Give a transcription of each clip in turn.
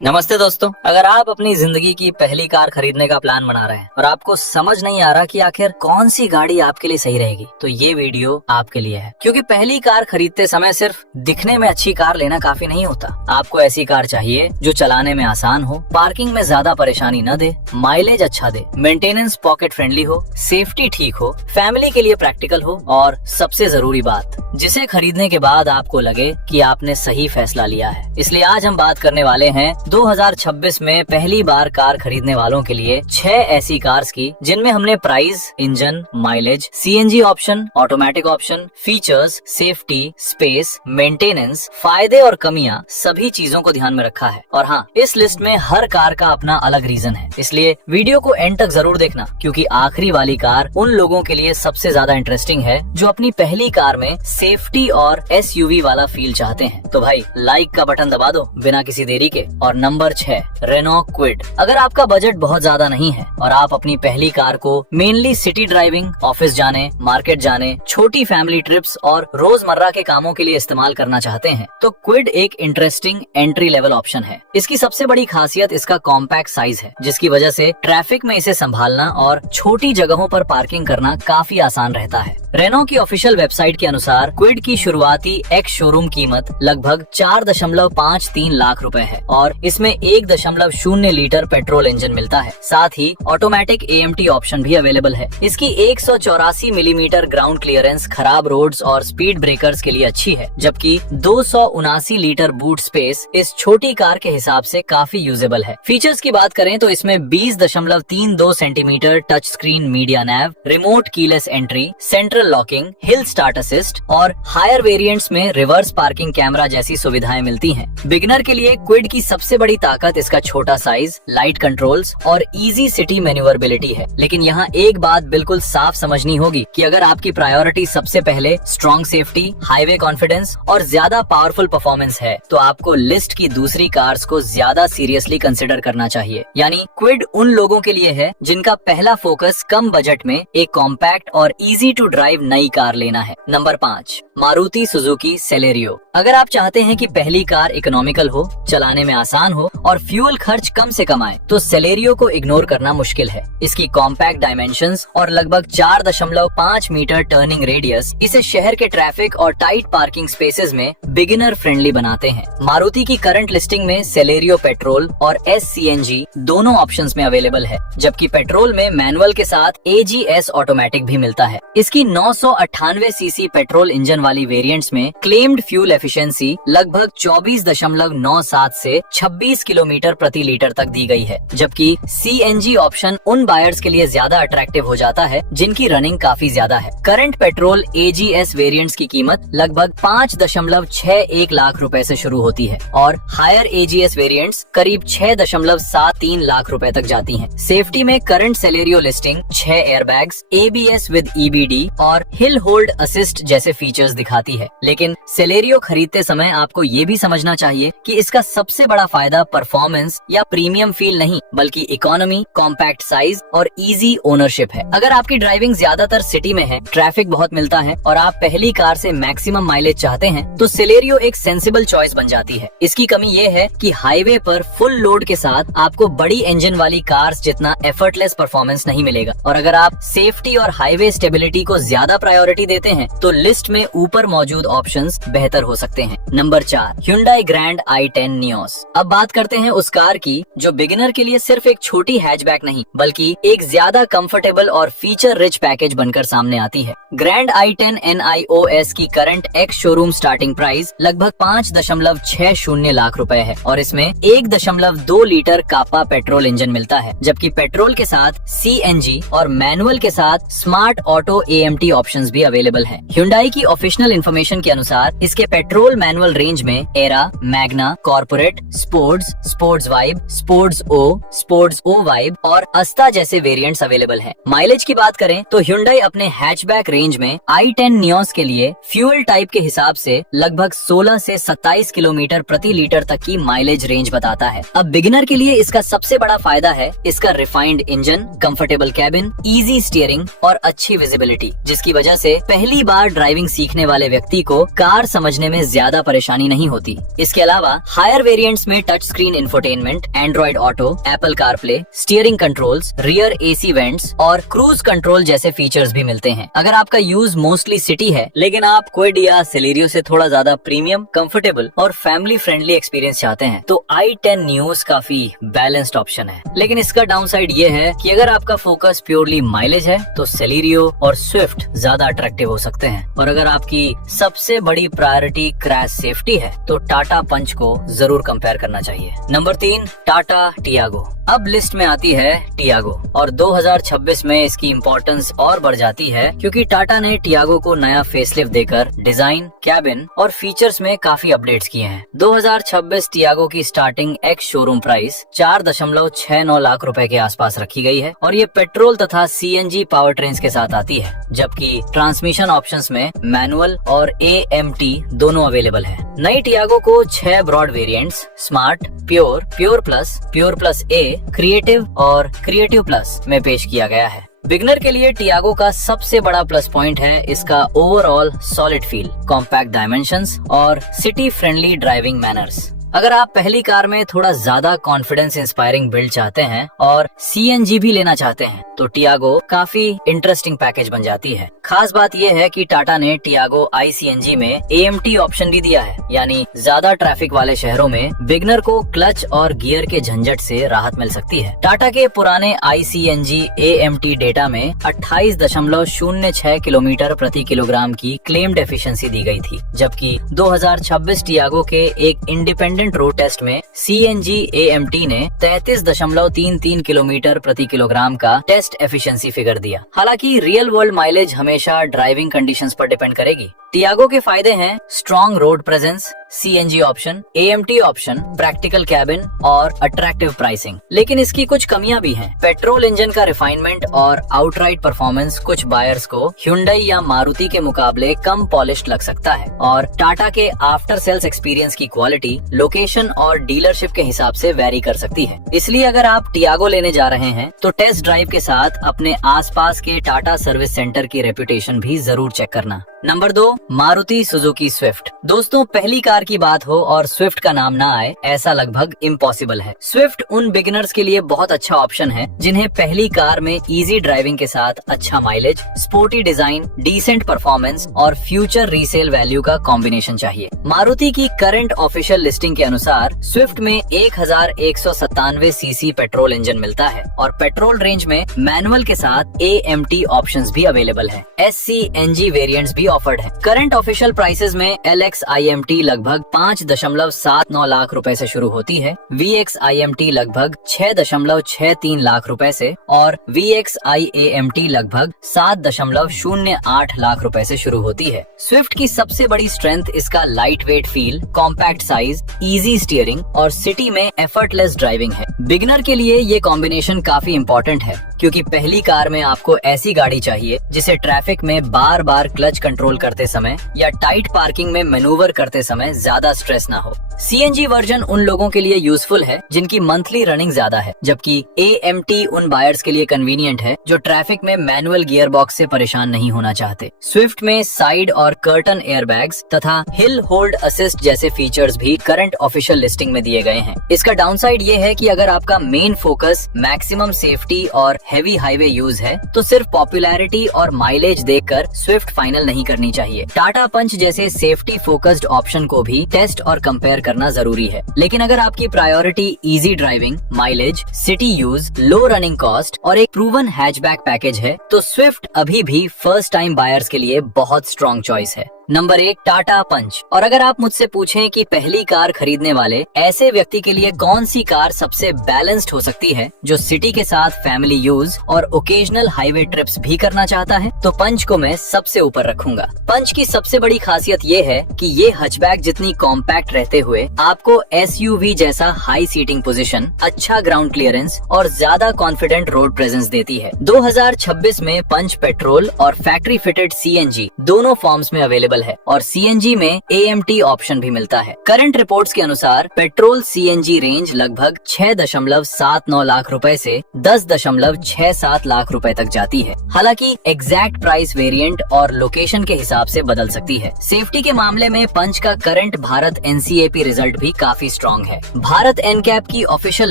नमस्ते दोस्तों, अगर आप अपनी जिंदगी की पहली कार खरीदने का प्लान बना रहे हैं और आपको समझ नहीं आ रहा कि आखिर कौन सी गाड़ी आपके लिए सही रहेगी, तो ये वीडियो आपके लिए है। क्योंकि पहली कार खरीदते समय सिर्फ दिखने में अच्छी कार लेना काफी नहीं होता। आपको ऐसी कार चाहिए जो चलाने में आसान हो, पार्किंग में ज्यादा परेशानी न दे, माइलेज अच्छा दे, मेंटेनेंस पॉकेट फ्रेंडली हो, सेफ्टी ठीक हो, फैमिली के लिए प्रैक्टिकल हो और सबसे जरूरी बात, जिसे खरीदने के बाद आपको लगे कि आपने सही फैसला लिया है। इसलिए आज हम बात करने वाले हैं 2026 में पहली बार कार खरीदने वालों के लिए 6 ऐसी कार्स की जिनमें हमने price, engine, mileage, CNG option, automatic option, features, safety, space, maintenance, फायदे और कमियां सभी चीजों को ध्यान में रखा है। और हाँ, इस लिस्ट में हर कार का अपना अलग रीजन है, इसलिए वीडियो को एंड तक जरूर देखना, क्योंकि आखिरी वाली कार उन लोगों के लिए सबसे ज्यादा इंटरेस्टिंग है जो अपनी पहली कार में सेफ्टी और एसयूवी वाला फील चाहते हैं। तो भाई लाइक का बटन दबा दो बिना किसी देरी के। और नंबर 6, रेनो क्विड। अगर आपका बजट बहुत ज्यादा नहीं है और आप अपनी पहली कार को मेनली सिटी ड्राइविंग, ऑफिस जाने, मार्केट जाने, छोटी फैमिली ट्रिप्स और रोजमर्रा के कामों के लिए इस्तेमाल करना चाहते हैं, तो क्विड एक इंटरेस्टिंग एंट्री लेवल ऑप्शन है। इसकी सबसे बड़ी खासियत इसका कॉम्पैक्ट साइज है, जिसकी वजह से ट्रैफिक में इसे संभालना और छोटी जगहों पर पार्किंग करना काफी आसान रहता है। रेनो की ऑफिशियल वेबसाइट के अनुसार क्विड की शुरुआती एक्स शोरूम कीमत लगभग 4.53 लाख रुपए है और इसमें 1.0 लीटर पेट्रोल इंजन मिलता है। साथ ही ऑटोमेटिक एएमटी ऑप्शन भी अवेलेबल है। इसकी 184 मिलीमीटर ग्राउंड क्लियरेंस खराब रोड्स और स्पीड ब्रेकर्स के लिए अच्छी है, जबकि 279 लीटर बूट स्पेस इस छोटी कार के हिसाब से काफी यूजेबल है। फीचर्स की बात करें तो इसमें 20.32 centimetre touch screen media nav, remote keyless entry, central locking, hill start assist और हायर वेरिएंट्स में रिवर्स पार्किंग कैमरा जैसी सुविधाएं मिलती हैं। बिगिनर के लिए क्विड की सबसे बड़ी ताकत इसका छोटा साइज, लाइट कंट्रोल्स और इजी सिटी मैन्यूवरबिलिटी है। लेकिन यहाँ एक बात बिल्कुल साफ समझनी होगी कि अगर आपकी प्रायोरिटी सबसे पहले स्ट्रॉन्ग सेफ्टी, हाईवे कॉन्फिडेंस और ज्यादा पावरफुल परफॉर्मेंस है, तो आपको लिस्ट की दूसरी कार्स को ज्यादा सीरियसली कंसिडर करना चाहिए। यानी क्विड उन लोगों के लिए है जिनका पहला फोकस कम बजट में एक कॉम्पैक्ट और इजी टू ड्राइव नई कार लेना है। Number 5, Maruti Suzuki Celerio. अगर आप चाहते हैं कि पहली कार इकोनॉमिकल हो, चलाने में आसान हो और फ्यूल खर्च कम से कम आए, तो सेलेरियो को इग्नोर करना मुश्किल है। इसकी कॉम्पैक्ट डायमेंशंस और लगभग 4.5 मीटर टर्निंग रेडियस इसे शहर के ट्रैफिक और टाइट पार्किंग स्पेसेस में बिगिनर फ्रेंडली बनाते हैं। मारुति की करंट लिस्टिंग में सेलेरियो पेट्रोल और एससीएनजी दोनों ऑप्शंस में अवेलेबल है, जबकि पेट्रोल में मैनुअल के साथ एजीएस ऑटोमेटिक भी मिलता है। इसकी 998 सीसी पेट्रोल इंजन वाली वेरिएंट्स में क्लेम्ड फ्यूल एफिशिएंसी लगभग 24.97 से 26 किलोमीटर प्रति लीटर तक दी गई है, जबकि सीएनजी ऑप्शन उन बायर्स के लिए ज्यादा अट्रैक्टिव हो जाता है जिनकी रनिंग काफी ज्यादा है। करंट पेट्रोल एजीएस वेरिएंट्स की कीमत लगभग 5.61 लाख रुपए से शुरू होती है और हायर एजीएस वेरिएंट्स करीब 6.73 लाख रुपए तक जाती हैं। सेफ्टी में current Celerio listing 6 airbags, ABS with EBD और हिल होल्ड असिस्ट जैसे फीचर्स दिखाती है। लेकिन सेलेरियो खरीदते समय आपको ये भी समझना चाहिए कि इसका सबसे बड़ा फायदा परफॉर्मेंस या प्रीमियम फील नहीं, बल्कि इकोनॉमी, कॉम्पैक्ट साइज और इजी ओनरशिप है। अगर आपकी ड्राइविंग ज्यादातर सिटी में है, ट्रैफिक बहुत मिलता है और आप पहली कार से मैक्सिमम माइलेज चाहते हैं, तो सेलेरियो एक सेंसिबल चॉइस बन जाती है। इसकी कमी ये है कि हाईवे पर फुल लोड के साथ आपको बड़ी इंजन वाली कार्स जितना एफर्टलेस परफॉर्मेंस नहीं मिलेगा। और अगर आप सेफ्टी और हाईवे स्टेबिलिटी को ज्यादा प्रायोरिटी देते हैं, तो लिस्ट में ऊपर मौजूद ऑप्शंस बेहतर हो सकते हैं। Number 4, Hyundai Grand i10 Nios। अब बात करते हैं उस कार की जो बिगिनर के लिए सिर्फ एक छोटी हैचबैक नहीं, बल्कि एक ज्यादा कंफर्टेबल और फीचर रिच पैकेज बनकर सामने आती है। ग्रैंड i10 NIOS की current ex showroom starting price लगभग 5.60 लाख रुपए है और इसमें 1.2 लीटर कापा पेट्रोल इंजन मिलता है, जबकि पेट्रोल के साथ सीएनजी और मैनुअल के साथ स्मार्ट ऑटो एएमटी ऑप्शंस भी अवेलेबल हैं। Hyundai की ऑफिशियल इंफॉर्मेशन के अनुसार इसके पेट्रोल मैनुअल रेंज में Era, Magna, Corporate, Sports, Sports Vibe, Sports O Vibe और अस्ता जैसे वेरिएंट्स अवेलेबल हैं। माइलेज की बात करें तो Hyundai अपने हैचबैक रेंज में i10 Nios के लिए फ्यूल टाइप के हिसाब से लगभग 16 से 27 किलोमीटर प्रति लीटर तक की माइलेज रेंज बताता है। अब बिगिनर के लिए इसका सबसे बड़ा फायदा है इसका refined engine, comfortable cabin, easy steering और अच्छी विजिबिलिटी, जिसकी वजह से पहली बार ड्राइविंग सीखने वाले व्यक्ति को कार समझने में ज्यादा परेशानी नहीं होती। इसके अलावा हायर वेरिएंट्स में touch screen infotainment, Android auto, Apple CarPlay, steering controls, rear AC vents और क्रूज कंट्रोल जैसे फीचर्स भी मिलते हैं। अगर आपका यूज मोस्टली सिटी है लेकिन आप क्विड या सेलेरियो से थोड़ा ज्यादा प्रीमियम, कंफर्टेबल और फैमिली फ्रेंडली एक्सपीरियंस चाहते हैं तो i10 न्यूज काफी बैलेंस्ड ऑप्शन है। लेकिन इसका डाउनसाइड ये है कि अगर आपका फोकस प्योरली माइलेज है तो सेलेरियो और स्विफ्ट ज्यादा अट्रैक्टिव हो सकते हैं, और अगर आपकी सबसे बड़ी प्रायोरिटी क्रैश सेफ्टी है तो टाटा पंच को जरूर कंपेयर करना चाहिए। Number 3, Tata Tiago. अब लिस्ट में आती है टियागो, और 2026 में इसकी इम्पोर्टेंस और बढ़ जाती है क्योंकि टाटा ने टियागो को नया फेसलिफ्ट देकर डिजाइन, कैबिन और फीचर्स में काफी अपडेट्स किए हैं। 2026 टियागो की starting ex showroom price 4.69 lakh रुपए के आसपास रखी गई है, और ये पेट्रोल तथा सीएनजी पावर ट्रेन्स के साथ आती है, जबकि ट्रांसमिशन ऑप्शंस में मैनुअल और AMT दोनों अवेलेबल है। नई टियागो को 6 broad variants smart, pure, pure plus A, creative और क्रिएटिव प्लस में पेश किया गया है। बिगनर के लिए टियागो का सबसे बड़ा प्लस पॉइंट है इसका overall solid feel, compact dimensions और सिटी फ्रेंडली ड्राइविंग मैनर्स। अगर आप पहली कार में थोड़ा ज्यादा कॉन्फिडेंस इंस्पायरिंग बिल्ड चाहते हैं और CNG भी लेना चाहते हैं तो टियागो काफी इंटरेस्टिंग पैकेज बन जाती है। खास बात यह है कि टाटा ने टियागो iCNG में AMT ऑप्शन भी दिया है, यानी ज्यादा ट्रैफिक वाले शहरों में बिगनर को क्लच और गियर के झंझट से राहत मिल सकती है। टाटा के पुराने iCNG AMT डेटा में 28.06 किलोमीटर प्रति किलोग्राम की क्लेम्ड एफिशिएंसी दी गई थी, जबकि 2026 टियागो के एक इंडिपेंडेंट रोड टेस्ट में CNG AMT ने 33.33 किलोमीटर प्रति किलोग्राम का टेस्ट एफिशिएंसी फिगर दिया। हालांकि रियल वर्ल्ड माइलेज हमेशा ड्राइविंग कंडीशंस पर डिपेंड करेगी। टियागो के फायदे हैं strong road presence, CNG option, AMT option, practical cabin और अट्रैक्टिव प्राइसिंग। लेकिन इसकी कुछ कमियां भी हैं। पेट्रोल इंजन का रिफाइनमेंट और आउटराइट परफॉर्मेंस कुछ बायर्स को Hyundai या मारुति के मुकाबले कम पॉलिश्ड लग सकता है, और टाटा के आफ्टर सेल्स एक्सपीरियंस की क्वालिटी लोकेशन और डीलरशिप के हिसाब से वेरी कर सकती है। इसलिए अगर आप टियागो लेने जा रहे हैं तो टेस्ट ड्राइव के साथ अपने आसपास के टाटा सर्विस सेंटर की रेपुटेशन भी जरूर चेक करना। Number 2, Maruti Suzuki Swift. दोस्तों, पहली कार की बात हो और स्विफ्ट का नाम ना आए ऐसा लगभग इम्पॉसिबल है। स्विफ्ट उन बिगिनर्स के लिए बहुत अच्छा ऑप्शन है जिन्हें पहली कार में इजी ड्राइविंग के साथ अच्छा mileage, sporty design, decent performance और फ्यूचर रीसेल वैल्यू का कॉम्बिनेशन चाहिए। मारुति की करंट ऑफिशियल लिस्टिंग के अनुसार स्विफ्ट में 1197 सीसी पेट्रोल इंजन मिलता है, और पेट्रोल रेंज में मैनुअल के साथ AMT ऑप्शंस भी अवेलेबल है। SCNG वेरिएंट्स भी ऑफर्ड है। करंट ऑफिशियल प्राइसेस में LX IMT लगभग 5.79 लाख रुपए से शुरू होती है, VX IMT लगभग 6.63 लाख रुपए से और VX IAMT लगभग 7.08 लाख रुपए से शुरू होती है। स्विफ्ट की सबसे बड़ी स्ट्रेंथ इसका light weight feel, compact size, easy steering और सिटी में एफर्टलेस ड्राइविंग है। बिगिनर के लिए ये कॉम्बिनेशन काफी इम्पोर्टेंट है क्योंकि पहली कार में आपको ऐसी गाड़ी चाहिए जिसे ट्रैफिक में बार बार क्लच कंट्रोल करते समय या टाइट पार्किंग में मैनूवर करते समय ज्यादा स्ट्रेस ना हो। CNG वर्जन उन लोगों के लिए यूजफुल है जिनकी मंथली रनिंग ज्यादा है, जबकि AMT उन बायर्स के लिए कन्वीनियंट है जो ट्रैफिक में मैनुअल गियर बॉक्स से परेशान नहीं होना चाहते। स्विफ्ट में साइड और कर्टन एयरबैग्स तथा हिल होल्ड असिस्ट जैसे फीचर्स भी करंट ऑफिशियल लिस्टिंग में दिए गए हैं। इसका डाउनसाइड ये है कि अगर आपका मेन फोकस मैक्सिमम सेफ्टी और हेवी हाईवे यूज है तो सिर्फ पॉपुलैरिटी और माइलेज देखकर स्विफ्ट फाइनल नहीं करनी चाहिए। टाटा पंच जैसे सेफ्टी फोकस्ड ऑप्शन को भी टेस्ट और कंपेयर करना जरूरी है। लेकिन अगर आपकी priority easy driving, mileage, city use, low running cost और एक प्रूवन हैचबैक पैकेज है तो स्विफ्ट अभी भी फर्स्ट टाइम बायर्स के लिए बहुत स्ट्रॉन्ग चॉइस है। नंबर 1, टाटा पंच। और अगर आप मुझसे पूछें कि पहली कार खरीदने वाले ऐसे व्यक्ति के लिए कौन सी कार सबसे बैलेंस्ड हो सकती है जो सिटी के साथ फैमिली यूज और ओकेजनल हाईवे ट्रिप्स भी करना चाहता है, तो पंच को मैं सबसे ऊपर रखूंगा। पंच की सबसे बड़ी खासियत ये है कि ये हैचबैक जितनी कॉम्पैक्ट रहते हुए आपको SUV जैसा हाई सीटिंग पोजीशन, अच्छा ग्राउंड क्लियरेंस और ज्यादा कॉन्फिडेंट रोड प्रेजेंस देती है। 2026 में पंच पेट्रोल और फैक्ट्री फिटेड CNG दोनों फॉर्म्स में अवेलेबल प्रैक्टिकल है और सीएनजी में AMT ऑप्शन भी मिलता है। करंट रिपोर्ट्स के अनुसार पेट्रोल सीएनजी रेंज लगभग 6.79 लाख रुपए से 10.67 लाख रुपए तक जाती है। हालांकि एग्जैक्ट प्राइस वेरिएंट और लोकेशन के हिसाब से बदल सकती है। सेफ्टी के मामले में पंच का करंट भारत NCAP रिजल्ट भी काफी स्ट्रॉन्ग है। भारत NCAP की ऑफिशियल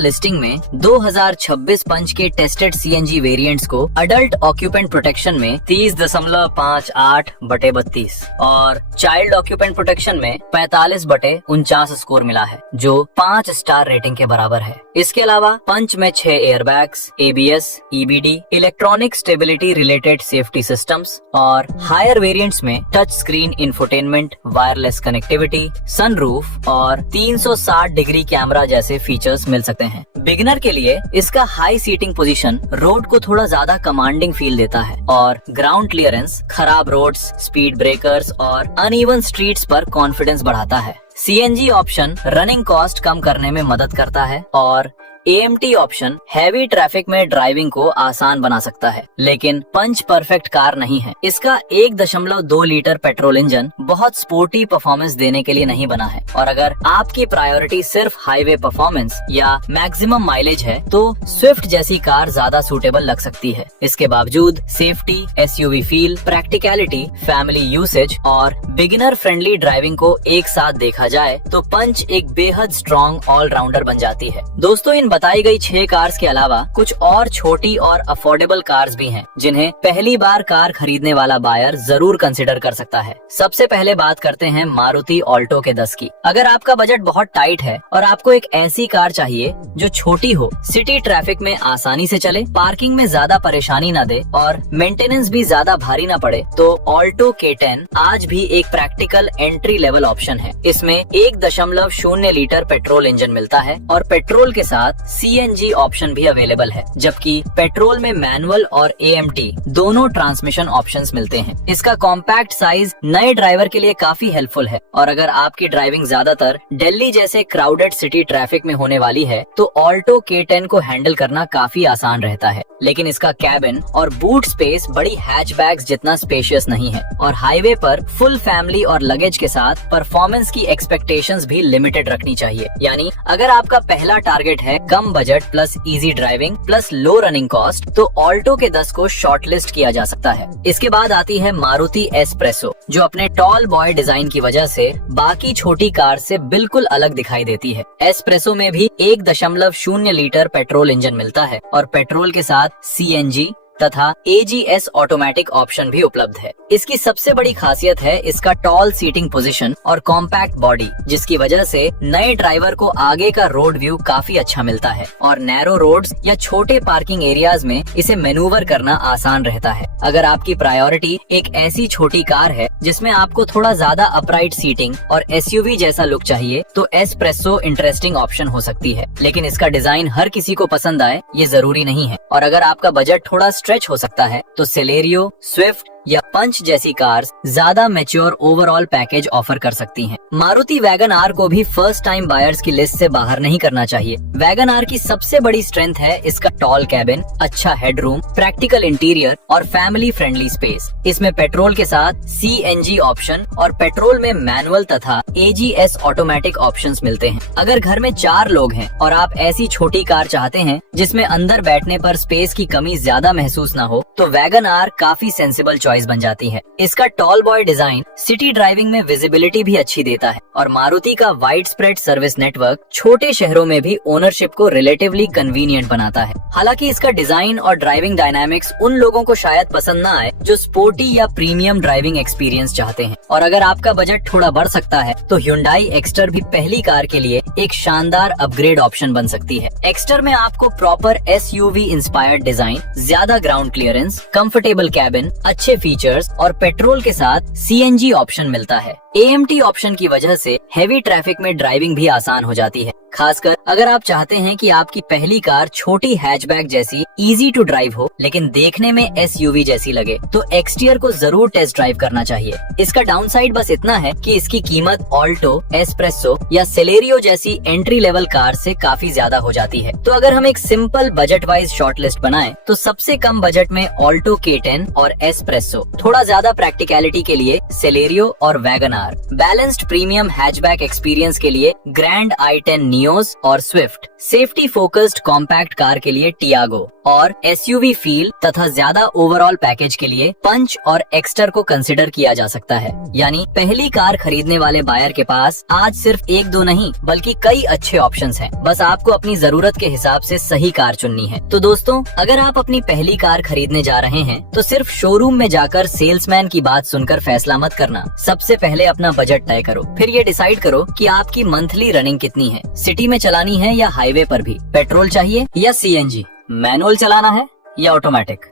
लिस्टिंग में 2026 पंच के टेस्टेड सीएनजी वेरिएंट्स को अडल्ट ऑक्यूपेंट प्रोटेक्शन में 30.58/32 और चाइल्ड ऑक्यूपेंट प्रोटेक्शन में 45/49 स्कोर मिला है, जो 5 स्टार रेटिंग के बराबर है। इसके अलावा पंच में 6 airbags, ABS, EBD, electronic stability related safety systems और हायर वेरिएंट्स में touch screen infotainment, wireless connectivity, sunroof और 360 डिग्री कैमरा जैसे फीचर्स मिल सकते हैं। बिगिनर के लिए इसका हाई सीटिंग पोजीशन रोड को थोड़ा ज्यादा कमांडिंग फील देता है और ग्राउंड क्लियरेंस खराब रोड्स, स्पीड ब्रेकर्स और अनइवन स्ट्रीट्स पर कॉन्फिडेंस बढ़ाता है। सीएनजी ऑप्शन रनिंग कॉस्ट कम करने में मदद करता है और AMT ऑप्शन हैवी ट्रैफिक में ड्राइविंग को आसान बना सकता है, लेकिन पंच परफेक्ट कार नहीं है। इसका 1.2 लीटर पेट्रोल इंजन बहुत स्पोर्टी परफॉर्मेंस देने के लिए नहीं बना है और अगर आपकी प्रायोरिटी सिर्फ हाईवे परफॉर्मेंस या मैक्सिमम माइलेज है तो स्विफ्ट जैसी कार ज्यादा सूटेबल लग सकती है। इसके बावजूद safety, SUV feel, practicality, family usage और बिगिनर फ्रेंडली ड्राइविंग को एक साथ देखा जाए तो पंच एक बेहद स्ट्रॉन्ग ऑलराउंडर बन जाती है। दोस्तों, इन बताई गई 6 कार्स के अलावा कुछ और छोटी और अफोर्डेबल कार्स भी हैं, जिन्हें पहली बार कार खरीदने वाला बायर जरूर कंसिडर कर सकता है। सबसे पहले बात करते हैं मारुति ऑल्टो के 10 की। अगर आपका बजट बहुत टाइट है और आपको एक ऐसी कार चाहिए जो छोटी हो, सिटी ट्रैफिक में आसानी से चले, पार्किंग में ज्यादा परेशानी न दे और मेंटेनेंस भी ज्यादा भारी न पड़े, तो ऑल्टो K10 आज भी एक प्रैक्टिकल एंट्री लेवल ऑप्शन है। इसमें 1.0 लीटर पेट्रोल इंजन मिलता है और पेट्रोल के साथ CNG ऑप्शन भी अवेलेबल है, जबकि पेट्रोल में मैनुअल और AMT दोनों ट्रांसमिशन ऑप्शंस मिलते हैं। इसका कॉम्पैक्ट साइज नए ड्राइवर के लिए काफी हेल्पफुल है और अगर आपकी ड्राइविंग ज्यादातर दिल्ली जैसे क्राउडेड सिटी ट्रैफिक में होने वाली है तो ऑल्टो K10 को हैंडल करना काफी आसान रहता है। लेकिन इसका कैबिन और बूट स्पेस बड़ी हैचबैग्स जितना स्पेशियस नहीं है और हाईवे पर फुल फैमिली और लगेज के साथ परफॉर्मेंस की एक्सपेक्टेशंस भी लिमिटेड रखनी चाहिए। यानी अगर आपका पहला टारगेट है कम budget plus easy driving plus low running cost, तो ऑल्टो के 10 को शॉर्टलिस्ट किया जा सकता है। इसके बाद आती है मारुति एस्प्रेसो, जो अपने टॉल बॉय डिजाइन की वजह से बाकी छोटी कार से बिल्कुल अलग दिखाई देती है। एस्प्रेसो में भी 1.0 लीटर पेट्रोल इंजन मिलता है और पेट्रोल के साथ CNG तथा AGS ऑटोमेटिक ऑप्शन भी उपलब्ध है। इसकी सबसे बड़ी खासियत है इसका टॉल सीटिंग पोजीशन और कॉम्पैक्ट बॉडी, जिसकी वजह से नए ड्राइवर को आगे का रोड व्यू काफी अच्छा मिलता है और नैरो रोड्स या छोटे पार्किंग एरियाज में इसे मैनूवर करना आसान रहता है। अगर आपकी प्रायोरिटी एक ऐसी छोटी कार है जिसमें आपको थोड़ा ज्यादा अपराइट सीटिंग और SUV जैसा लुक चाहिए तो एस्प्रेसो इंटरेस्टिंग ऑप्शन हो सकती है, लेकिन इसका डिजाइन हर किसी को पसंद आए ये जरूरी नहीं है। और अगर आपका बजट थोड़ा स्ट्रेच हो सकता है तो सेलेरियो, स्विफ्ट या पंच जैसी कार्स ज्यादा मैच्योर ओवरऑल पैकेज ऑफर कर सकती हैं। मारुति वैगन आर को भी फर्स्ट टाइम बायर्स की लिस्ट से बाहर नहीं करना चाहिए। वैगन आर की सबसे बड़ी स्ट्रेंथ है इसका टॉल कैबिन, अच्छा हेडरूम, प्रैक्टिकल इंटीरियर और फैमिली फ्रेंडली स्पेस। इसमें पेट्रोल के साथ CNG ऑप्शन और पेट्रोल में मैनुअल तथा AGS ऑटोमेटिक ऑप्शंस मिलते हैं। अगर घर में 4 लोग हैं और आप ऐसी छोटी कार चाहते हैं जिसमें अंदर बैठने पर स्पेस की कमी ज्यादा महसूस न हो, तो वैगन आर काफी सेंसिबल चॉइस बन जाती है। इसका tall boy design city driving में विजिबिलिटी भी अच्छी देता है और मारुति का वाइड स्प्रेड सर्विस नेटवर्क छोटे शहरों में भी ओनरशिप को रिलेटिवली कन्वीनियंट बनाता है। हालांकि इसका डिजाइन और ड्राइविंग डायनामिक्स उन लोगों को शायद पसंद न आए जो स्पोर्टी या प्रीमियम ड्राइविंग एक्सपीरियंस चाहते हैं। और अगर आपका बजट थोड़ा बढ़ सकता है तो Hyundai एक्स्टर भी पहली कार के लिए एक शानदार अपग्रेड ऑप्शन बन सकती है। एक्स्टर में आपको प्रॉपर SUV इंस्पायर्ड डिजाइन, ज्यादा ग्राउंड क्लियरेंस, कंफर्टेबल कैबिन, अच्छे फीचर्स और पेट्रोल के साथ CNG ऑप्शन मिलता है। AMT ऑप्शन की वजह से हेवी ट्रैफिक में ड्राइविंग भी आसान हो जाती है, खासकर अगर आप चाहते हैं कि आपकी पहली कार छोटी हैचबैक जैसी इजी टू ड्राइव हो लेकिन देखने में SUV जैसी लगे, तो एक्सटीरियर को जरूर टेस्ट ड्राइव करना चाहिए। इसका डाउनसाइड बस इतना है कि इसकी कीमत ऑल्टो, एस्प्रेसो या सेलेरियो जैसी एंट्री लेवल कार से काफी ज्यादा हो जाती है। तो अगर हम एक सिंपल बजट वाइज शॉर्टलिस्ट बनाएं, तो सबसे कम बजट में ऑल्टो K10 और एस्प्रेसो, थोड़ा ज्यादा प्रैक्टिकलिटी के लिए सेलेरियो और WagonR, balanced premium hatchback experience के लिए ग्रैंड i10 नियोस और Swift, safety focused compact car के लिए टियागो और SUV फील तथा ज्यादा ओवरऑल पैकेज के लिए पंच और एक्स्टर को कंसिडर किया जा सकता है। यानी पहली कार खरीदने वाले बायर के पास आज सिर्फ एक दो नहीं बल्कि कई अच्छे ऑप्शंस हैं। बस आपको अपनी जरूरत के हिसाब से सही कार चुननी है। तो दोस्तों, अगर आप अपनी पहली कार खरीदने जा रहे हैं तो सिर्फ शोरूम में जाकर सेल्समैन की बात सुनकर फैसला मत करना। सबसे पहले अपना बजट तय करो, फिर ये डिसाइड करो कि आपकी मंथली रनिंग कितनी है, सिटी में चलानी है या हाईवे पर भी, पेट्रोल चाहिए या CNG, मैनुअल चलाना है या ऑटोमेटिक,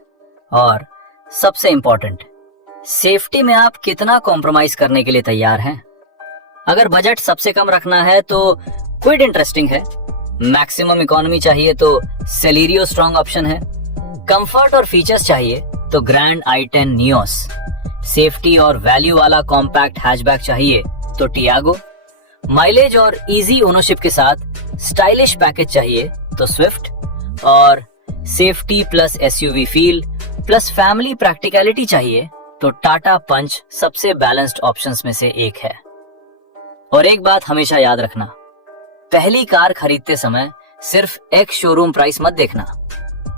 और सबसे इम्पोर्टेंट, सेफ्टी में आप कितना कॉम्प्रोमाइज करने के लिए तैयार हैं। अगर बजट सबसे कम रखना है तो क्विड इंटरेस्टिंग है, मैक्सिमम इकोनॉमी चाहिए तो सेलेरियो स्ट्रॉन्ग ऑप्शन है, कंफर्ट और फीचर्स चाहिए तो ग्रैंड i10 नियोस, सेफ्टी और वैल्यू वाला कॉम्पैक्ट हैचबैक चाहिए तो टियागो, माइलेज और इजी ओनरशिप के साथ स्टाइलिश पैकेज चाहिए तो स्विफ्ट, और safety plus SUV feel plus family practicality चाहिए तो टाटा पंच सबसे बैलेंस्ड ऑप्शंस में से एक है। और एक बात हमेशा याद रखना, पहली कार खरीदते समय सिर्फ एक शोरूम प्राइस मत देखना।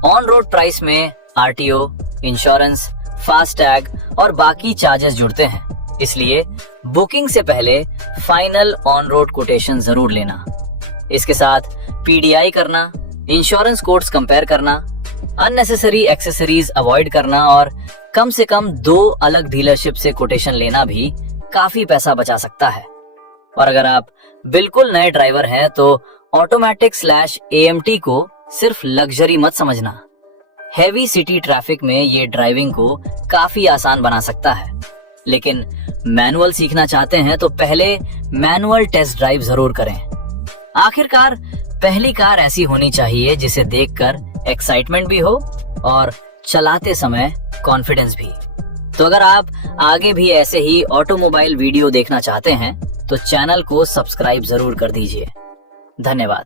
ऑन रोड प्राइस में RTO, इंश्योरेंस, फास्टैग और बाकी चार्जेस जुड़ते हैं, इसलिए बुकिंग से पहले फाइनल ऑन रोड कोटेशन जरूर लेना। इसके साथ PDI करना, इंश्योरेंस कोड्स कंपेयर करना, अननेसेसरी एक्सेसरीज अवॉइड करना और कम से कम 2 अलग डीलरशिप से कोटेशन लेना भी काफी पैसा बचा सकता है। और अगर आप बिल्कुल नए ड्राइवर हैं तो ऑटोमेटिक /AMT को सिर्फ लग्जरी मत समझना। हेवी सिटी ट्रैफिक में ये ड्राइविंग को काफी आसान बना सकता है। लेकिन मैनुअल सीखना चाहते हैं तो पहले मैनुअल टेस्ट ड्राइव जरूर करें। आखिरकार पहली कार ऐसी होनी चाहिए जिसे देखकर एक्साइटमेंट भी हो और चलाते समय कॉन्फिडेंस भी। तो अगर आप आगे भी ऐसे ही ऑटोमोबाइल वीडियो देखना चाहते हैं तो चैनल को सब्सक्राइब जरूर कर दीजिए। धन्यवाद।